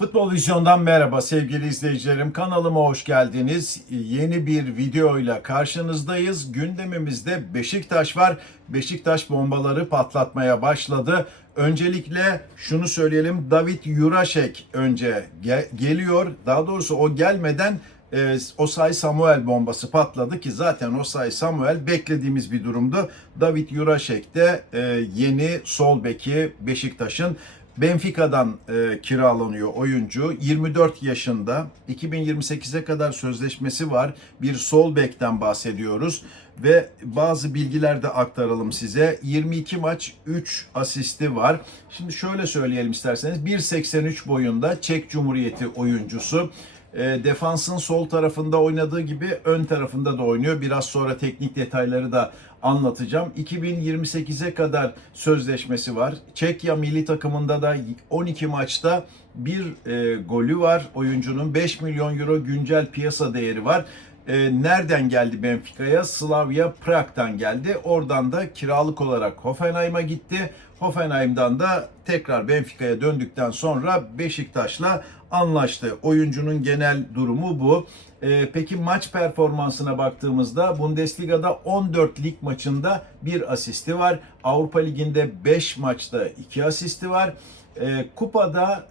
futbol vizyon Futbol Vizyon'dan merhaba sevgili izleyicilerim. Kanalıma hoş geldiniz. Yeni bir videoyla karşınızdayız. Gündemimizde Beşiktaş var. Beşiktaş bombaları patlatmaya başladı. Öncelikle şunu söyleyelim. David Jurasek önce ge- geliyor. Daha doğrusu o gelmeden e, Osay Samuel bombası patladı ki zaten Osay Samuel beklediğimiz bir durumdu. David Jurasek de e, yeni sol beki Beşiktaş'ın Benfica'dan e, kiralanıyor oyuncu. 24 yaşında. 2028'e kadar sözleşmesi var. Bir sol bekten bahsediyoruz. Ve bazı bilgiler de aktaralım size. 22 maç 3 asisti var. Şimdi şöyle söyleyelim isterseniz. 1.83 boyunda Çek Cumhuriyeti oyuncusu. E, defansın sol tarafında oynadığı gibi ön tarafında da oynuyor. Biraz sonra teknik detayları da anlatacağım. 2028'e kadar sözleşmesi var. Çekya milli takımında da 12 maçta bir e, golü var. Oyuncunun 5 milyon euro güncel piyasa değeri var. E, nereden geldi Benfica'ya? Slavia Prag'dan geldi. Oradan da kiralık olarak Hoffenheim'a gitti. Hoffenheim'dan da tekrar Benfica'ya döndükten sonra Beşiktaş'la anlaştı. Oyuncunun genel durumu bu. Ee, peki maç performansına baktığımızda Bundesliga'da 14 lig maçında bir asisti var. Avrupa Ligi'nde 5 maçta 2 asisti var. Ee, kupada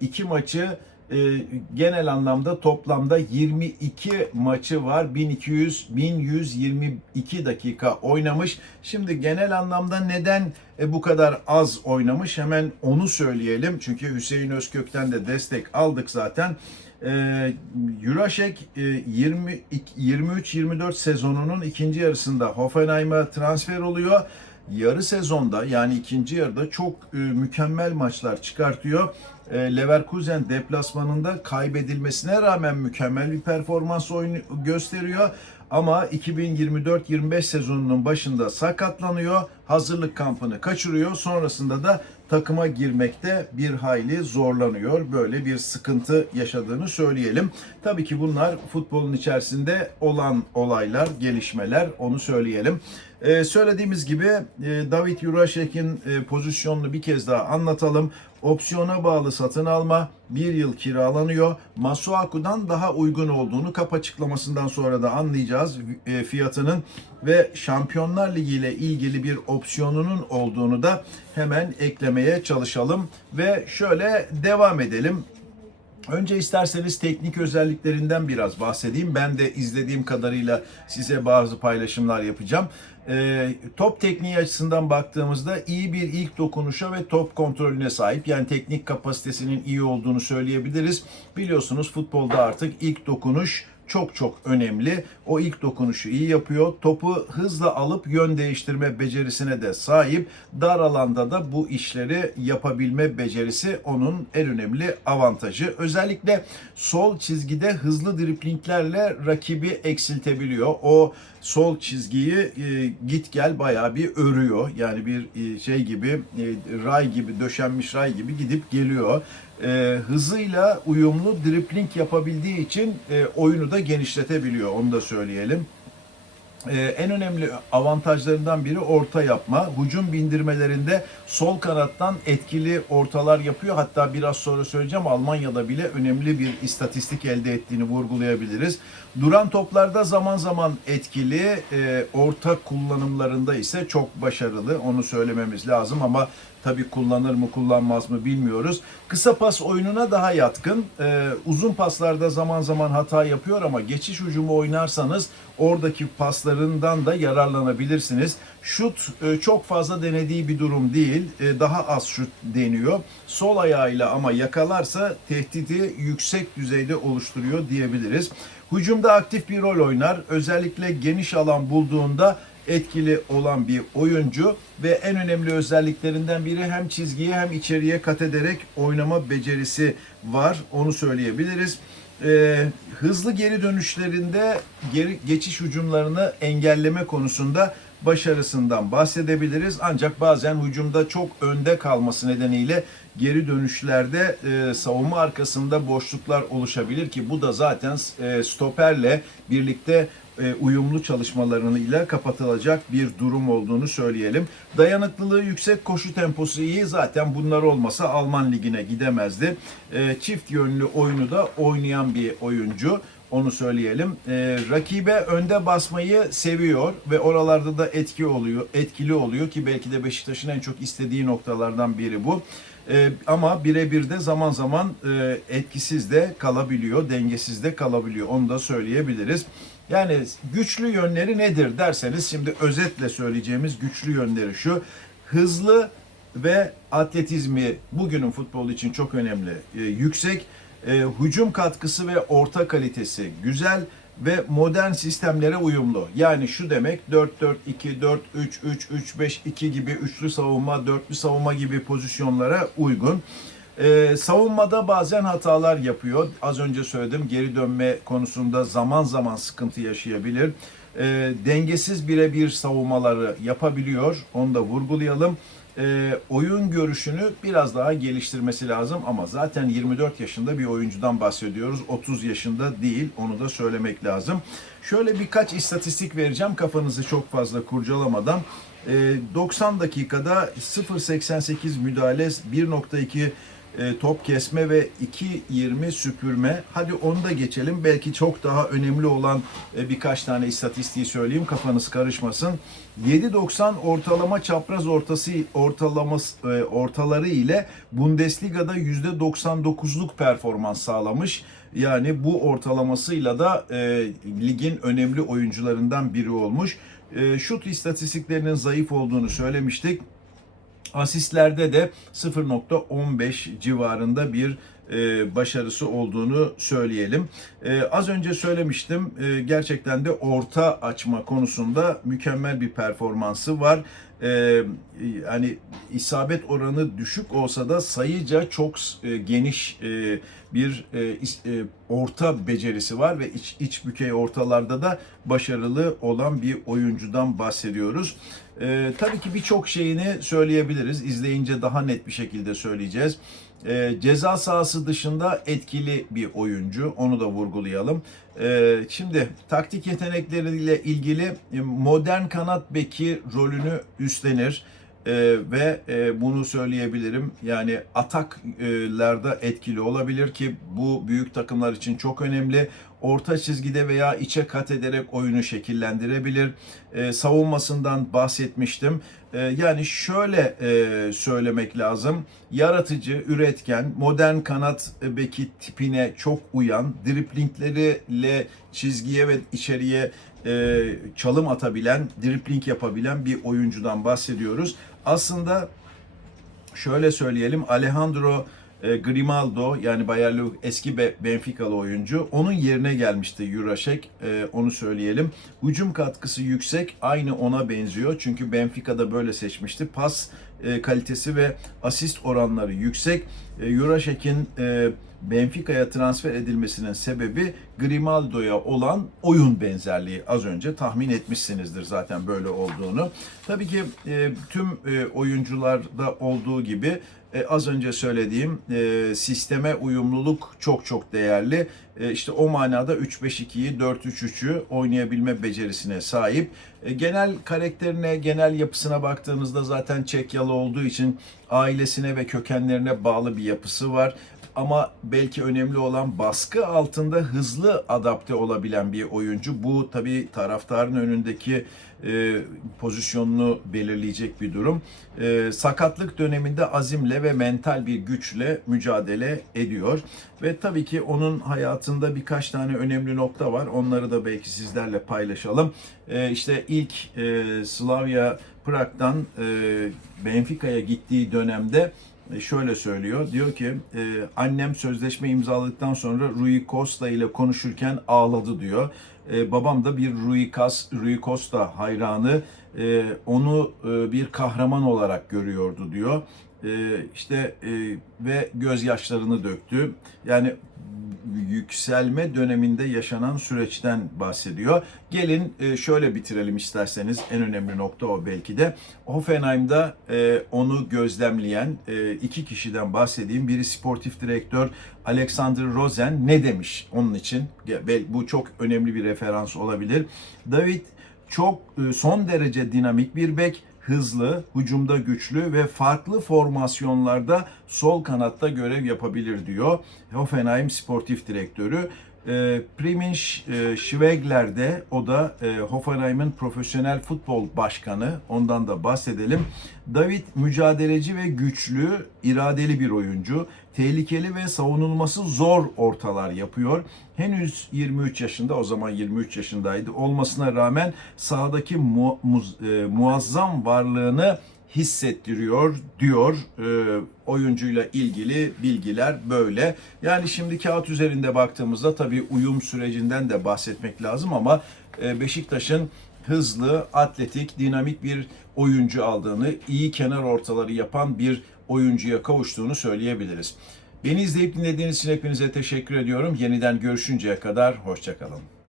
2 maçı e, genel anlamda toplamda 22 maçı var. 1200 1122 dakika oynamış. Şimdi genel anlamda neden e, bu kadar az oynamış? Hemen onu söyleyelim. Çünkü Hüseyin Özkök'ten de destek aldık zaten. E, Jurasek e, 20 23-24 sezonunun ikinci yarısında Hoffenheim'a transfer oluyor yarı sezonda yani ikinci yarıda çok e, mükemmel maçlar çıkartıyor. E, Leverkusen deplasmanında kaybedilmesine rağmen mükemmel bir performans oyunu gösteriyor. Ama 2024-25 sezonunun başında sakatlanıyor. Hazırlık kampını kaçırıyor. Sonrasında da takıma girmekte bir hayli zorlanıyor. Böyle bir sıkıntı yaşadığını söyleyelim. Tabii ki bunlar futbolun içerisinde olan olaylar, gelişmeler onu söyleyelim. Ee, söylediğimiz gibi e, David Jurasek'in e, pozisyonunu bir kez daha anlatalım. Opsiyona bağlı satın alma bir yıl kiralanıyor. Masuaku'dan daha uygun olduğunu kap açıklamasından sonra da anlayacağız e, fiyatının ve Şampiyonlar Ligi ile ilgili bir opsiyonunun olduğunu da hemen eklemeye çalışalım ve şöyle devam edelim. Önce isterseniz teknik özelliklerinden biraz bahsedeyim. Ben de izlediğim kadarıyla size bazı paylaşımlar yapacağım. Ee, top tekniği açısından baktığımızda iyi bir ilk dokunuşa ve top kontrolüne sahip. Yani teknik kapasitesinin iyi olduğunu söyleyebiliriz. Biliyorsunuz futbolda artık ilk dokunuş çok çok önemli. O ilk dokunuşu iyi yapıyor. Topu hızla alıp yön değiştirme becerisine de sahip. Dar alanda da bu işleri yapabilme becerisi onun en önemli avantajı. Özellikle sol çizgide hızlı driplinglerle rakibi eksiltebiliyor. O sol çizgiyi e, git gel bayağı bir örüyor. Yani bir e, şey gibi e, ray gibi döşenmiş ray gibi gidip geliyor. E, hızıyla uyumlu dripling yapabildiği için e, oyunu da genişletebiliyor. Onu da söyleyelim. Ee, en önemli avantajlarından biri orta yapma. Hücum bindirmelerinde sol kanattan etkili ortalar yapıyor. Hatta biraz sonra söyleyeceğim Almanya'da bile önemli bir istatistik elde ettiğini vurgulayabiliriz. Duran toplarda zaman zaman etkili, e, orta kullanımlarında ise çok başarılı. Onu söylememiz lazım ama tabii kullanır mı kullanmaz mı bilmiyoruz. Kısa pas oyununa daha yatkın. Ee, uzun paslarda zaman zaman hata yapıyor ama geçiş hücumu oynarsanız oradaki paslarından da yararlanabilirsiniz. Şut e, çok fazla denediği bir durum değil. E, daha az şut deniyor. Sol ayağıyla ama yakalarsa tehdidi yüksek düzeyde oluşturuyor diyebiliriz. Hücumda aktif bir rol oynar. Özellikle geniş alan bulduğunda etkili olan bir oyuncu ve en önemli özelliklerinden biri hem çizgiye hem içeriye kat ederek oynama becerisi var. Onu söyleyebiliriz. Ee, hızlı geri dönüşlerinde geri geçiş hücumlarını engelleme konusunda başarısından bahsedebiliriz. Ancak bazen hücumda çok önde kalması nedeniyle geri dönüşlerde e, savunma arkasında boşluklar oluşabilir ki bu da zaten e, stoperle birlikte e, uyumlu çalışmalarıyla kapatılacak bir durum olduğunu söyleyelim. Dayanıklılığı yüksek, koşu temposu iyi. Zaten bunlar olmasa Alman ligine gidemezdi. E, çift yönlü oyunu da oynayan bir oyuncu. Onu söyleyelim. E, rakibe önde basmayı seviyor ve oralarda da etki oluyor, etkili oluyor ki belki de Beşiktaş'ın en çok istediği noktalardan biri bu. E, ama birebir de zaman zaman e, etkisiz de kalabiliyor, dengesiz de kalabiliyor. Onu da söyleyebiliriz. Yani güçlü yönleri nedir derseniz şimdi özetle söyleyeceğimiz güçlü yönleri şu. Hızlı ve atletizmi bugünün futbolu için çok önemli. E, yüksek e, hücum katkısı ve orta kalitesi güzel ve modern sistemlere uyumlu. Yani şu demek 4-4-2, 4-3-3-3-5-2 gibi üçlü savunma, dörtlü savunma gibi pozisyonlara uygun. Ee, savunmada bazen hatalar yapıyor. Az önce söyledim geri dönme konusunda zaman zaman sıkıntı yaşayabilir. Ee, dengesiz birebir savunmaları yapabiliyor. Onu da vurgulayalım. Ee, oyun görüşünü biraz daha geliştirmesi lazım ama zaten 24 yaşında bir oyuncudan bahsediyoruz. 30 yaşında değil. Onu da söylemek lazım. Şöyle birkaç istatistik vereceğim kafanızı çok fazla kurcalamadan. Ee, 90 dakikada 0.88 müdahale, 1.2 e, top kesme ve 2.20 süpürme. Hadi onu da geçelim. Belki çok daha önemli olan e, birkaç tane istatistiği söyleyeyim. Kafanız karışmasın. 7.90 ortalama çapraz ortası ortalaması e, ortaları ile Bundesliga'da %99'luk performans sağlamış. Yani bu ortalamasıyla da e, ligin önemli oyuncularından biri olmuş. E, şut istatistiklerinin zayıf olduğunu söylemiştik. Asistlerde de 0.15 civarında bir e, başarısı olduğunu söyleyelim. E, az önce söylemiştim e, gerçekten de orta açma konusunda mükemmel bir performansı var. E, yani isabet oranı düşük olsa da sayıca çok geniş bir orta becerisi var ve iç, iç bükey ortalarda da başarılı olan bir oyuncudan bahsediyoruz. E, tabii ki birçok şeyini söyleyebiliriz. İzleyince daha net bir şekilde söyleyeceğiz. E, ceza sahası dışında etkili bir oyuncu. Onu da vurgulayalım. E, şimdi taktik yetenekleriyle ilgili e, modern kanat beki rolünü üstlenir. E, ve e, bunu söyleyebilirim. Yani ataklarda etkili olabilir ki bu büyük takımlar için çok önemli. Orta çizgide veya içe kat ederek oyunu şekillendirebilir. E, savunmasından bahsetmiştim. E, yani şöyle e, söylemek lazım. Yaratıcı, üretken, modern kanat beki tipine çok uyan, driplingleriyle çizgiye ve içeriye e, çalım atabilen, dripling yapabilen bir oyuncudan bahsediyoruz. Aslında şöyle söyleyelim Alejandro e, Grimaldo yani Bayer Lever- eski Be- Benfica'lı oyuncu onun yerine gelmişti Jurasek e, onu söyleyelim. Hücum katkısı yüksek aynı ona benziyor çünkü Benfica'da böyle seçmişti. Pas e, kalitesi ve asist oranları yüksek. E, Jurasek'in e, Benfica'ya transfer edilmesinin sebebi Grimaldo'ya olan oyun benzerliği. Az önce tahmin etmişsinizdir zaten böyle olduğunu. Tabii ki e, tüm e, oyuncularda olduğu gibi az önce söylediğim sisteme uyumluluk çok çok değerli. E, işte o manada 3-5-2'yi 4-3-3'ü oynayabilme becerisine sahip. E, genel karakterine, genel yapısına baktığınızda zaten Çekyalı olduğu için ailesine ve kökenlerine bağlı bir yapısı var ama belki önemli olan baskı altında hızlı adapte olabilen bir oyuncu. Bu tabii taraftarın önündeki e, pozisyonunu belirleyecek bir durum. E, sakatlık döneminde azimle ve mental bir güçle mücadele ediyor. Ve tabii ki onun hayatında birkaç tane önemli nokta var. Onları da belki sizlerle paylaşalım. E, işte ilk e, Slavia Prag'dan e, Benfica'ya gittiği dönemde şöyle söylüyor. Diyor ki e, annem sözleşme imzaladıktan sonra Rui Costa ile konuşurken ağladı diyor. E, babam da bir Rui, Cas, Rui Costa hayranı. E, onu e, bir kahraman olarak görüyordu diyor. E, işte e, ve gözyaşlarını döktü. Yani yükselme döneminde yaşanan süreçten bahsediyor. Gelin e, şöyle bitirelim isterseniz. En önemli nokta o belki de. Hoffenheim'da e, onu gözlemleyen e, iki kişiden bahsedeyim. Biri sportif direktör Alexander Rosen ne demiş onun için? Bu çok önemli bir referans olabilir. David çok e, son derece dinamik bir bek, hızlı, hücumda güçlü ve farklı formasyonlarda sol kanatta görev yapabilir diyor. Hoffenheim sportif direktörü. E, Primin e, o da e, Hoffenheim'in profesyonel futbol başkanı. Ondan da bahsedelim. David mücadeleci ve güçlü, iradeli bir oyuncu. Tehlikeli ve savunulması zor ortalar yapıyor. Henüz 23 yaşında, o zaman 23 yaşındaydı olmasına rağmen sahadaki mu- muz- e, muazzam varlığını hissettiriyor diyor e, oyuncuyla ilgili bilgiler böyle. Yani şimdi kağıt üzerinde baktığımızda tabii uyum sürecinden de bahsetmek lazım ama e, Beşiktaş'ın hızlı, atletik, dinamik bir oyuncu aldığını, iyi kenar ortaları yapan bir oyuncuya kavuştuğunu söyleyebiliriz. Beni izleyip dinlediğiniz için hepinize teşekkür ediyorum. Yeniden görüşünceye kadar hoşçakalın.